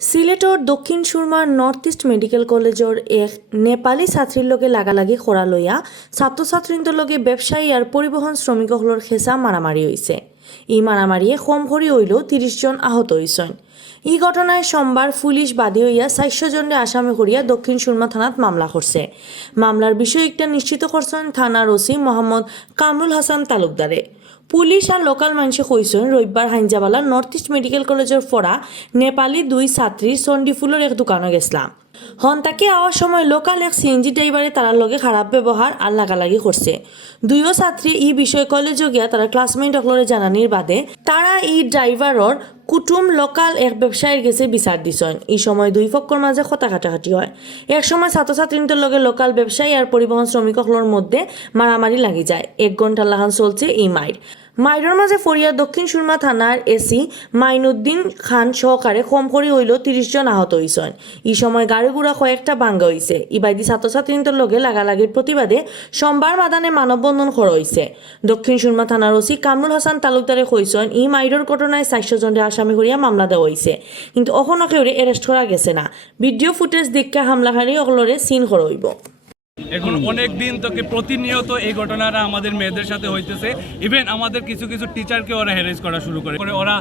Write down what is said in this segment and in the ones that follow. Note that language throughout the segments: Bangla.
সিলেটর দক্ষিণ সুরমার নর্থ ইস্ট মেডিকেল কলেজের এক নেপালি ছাত্রীর লগে লাগালাগি খরা লইয়া ছাত্রছাত্রীদের লগে ব্যবসায়ী আর পরিবহন শ্রমিকসকলের খেসা মারামারি হয়েছে। এই মারামারিয়ে কম করি হইলেও 30 জন আহত হয়েছেন। এই ঘটনায় সোমবার পুলিশ বাদী হইয়া 400 জনরে আসামি করিয়া দক্ষিণ সুরমা থানাত মামলা করছে। মামলার বিষয় একটা নিশ্চিত করছেন থানার ওসি মোহাম্মদ কামরুল হাসান তালুকদারে। পুলিশ আর লোকাল মানুষে কইছেন রবিবার হাইনজাবালা নর্থ ইস্ট মেডিকেল কলেজের পড়া নেপালি 2 ছাত্রী চণ্ডীফুলের এক দোকানে গেছিলাম। হন্তাকে আওয়ার সময় লোকাল এক সিএনজি ড্রাইভারে তারার লগে খারাপ ব্যবহার আর লাগালাগি করছে। দুইও ছাত্রী এই বিষয়ে কলেজে গিয়া তারা ক্লাসমেট সকলরে জানানির বাদে তারা এই ড্রাইভারর কুটুম লোকাল এক ব্যবসায়ীর গেছে বিচার দিছেন। এই সময় দুই পক্ষের মাঝে কথা কাটাকাটি হয়। এক সময় ছাত্রছাত্রীদের লগে লোকাল ব্যবসায়ী আর পরিবহন শ্রমিকসকলের মধ্যে মারামারি লাগি যায়। 1 ঘন্টা লাগান চলছে এই মাইরের মাঝে ফরিয়া দক্ষিণ সুরমা থানার এসি মাইনুদ্দিন খান সহকারে কম করি হইল 30 জন আহত হয়েছেন। এই সময় গাড়ি গুড়া কয়েকটা ভাঙ্গা হয়েছে। ইবাইদি ছাত্রছাত্রীদের লগে লাগালাগির প্রতিবাদে সোমবার মাদানে মানববন্ধন করা হয়েছে। দক্ষিণ সুরমা থানার ওসি কামরুল হাসান তালুকদারে কইছেন এই মাইরের ঘটনায় 400 জনের আসামি করিয়া মামলা দেওয়া হয়েছে, কিন্তু অখনো কেউরে অ্যারেস্ট করা গেছে না। ভিডিও ফুটেজ দেখে হামলাকারী অকলরে সিন করা হইব। এখন অনেক দিন থেকে প্রতিনিয়ত এই ঘটনাটা আমাদের মেয়েদের সাথে হইতেছে। ইভেন আমাদের কিছু কিছু টিচারকে ওরা হ্যারেস করা শুরু করে, ওরা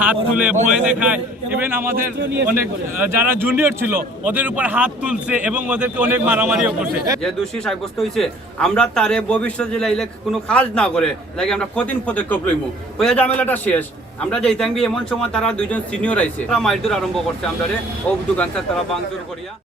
হাত তুলে ভয় দেখায়। ইভেন আমাদের অনেক যারা জুনিয়র ছিল ওদের উপর হাত তুলছে এবং ওদেরকে অনেক মারামারিও করছে। যে দোষী সাব্যস্ত হয়েছে আমরা তারে ভবিষ্যৎ জেলাইলে কোনো কাজ না করে লাগে আমরা কঠিন পদক্ষেপ লইমু। হয়ে ঝামেলাটা শেষ। আমরা যাইতাম এমন সময় তারা 2জন সিনিয়র আইছে, তারা মারধর আরম্ভ করছে। আমরা ও দোকান তারা ভাঙচুর করিয়া